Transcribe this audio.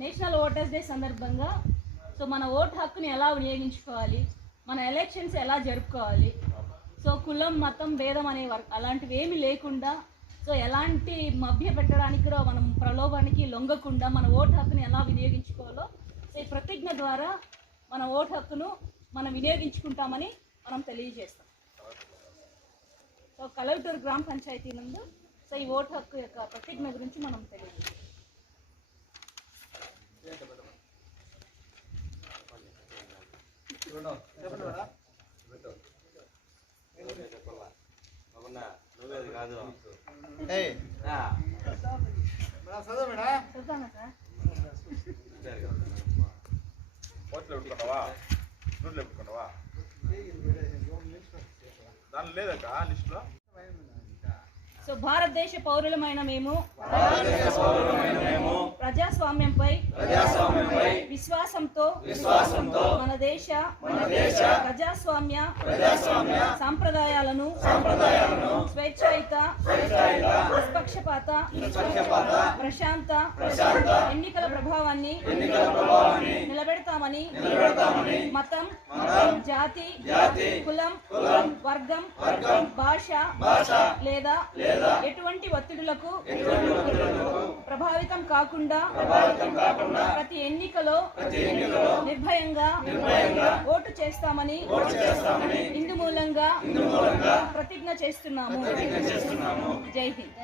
National voters day సందర్భంగా మన vote హక్కుని ఎలా వినియోగించుకోవాలి, మన ఎలక్షన్స్ ఎలా జరుపుకోవాలి, కులం మతం భేదం అనే అలాంటివి ఏమీ లేకుండా ఎలాంటి మభ్య పెట్టడానికి మనం ప్రలోభానికి లొంగకుండా మన ఓటు హక్కుని ఎలా వినియోగించుకోవాలో ఈ ప్రతిజ్ఞ ద్వారా మన ఓటు హక్కును మనం వినియోగించుకుంటామని మనం తెలియజేస్తాం. కలవటూరు గ్రామ పంచాయతీ నందు ఈ ఓటు హక్కు యొక్క ప్రతిజ్ఞ గురించి మనం తెలియజేస్తాం. భారతదేశ పౌరులమైన మేము ప్రజాస్వామ్యంపై విశ్వాసంతో మన దేశ ప్రజాస్వామ్య సాంప్రదాయాలను స్వేచ్ఛాయుత నిష్పక్షపాత ప్రశాంత ఎన్నికల ప్రభావాన్ని నిలబెడతామని మతం జాతి కులం వర్గం భాష లేదా ఎటువంటి ఒత్తిడులకు ప్రభావితం కాకుండా ప్రతి ఎన్నికలో నిర్భయంగా ఓటు చేస్తామని ఇందు మూలంగా ప్రతిజ్ఞ చేస్తున్నాము. జై హింద్.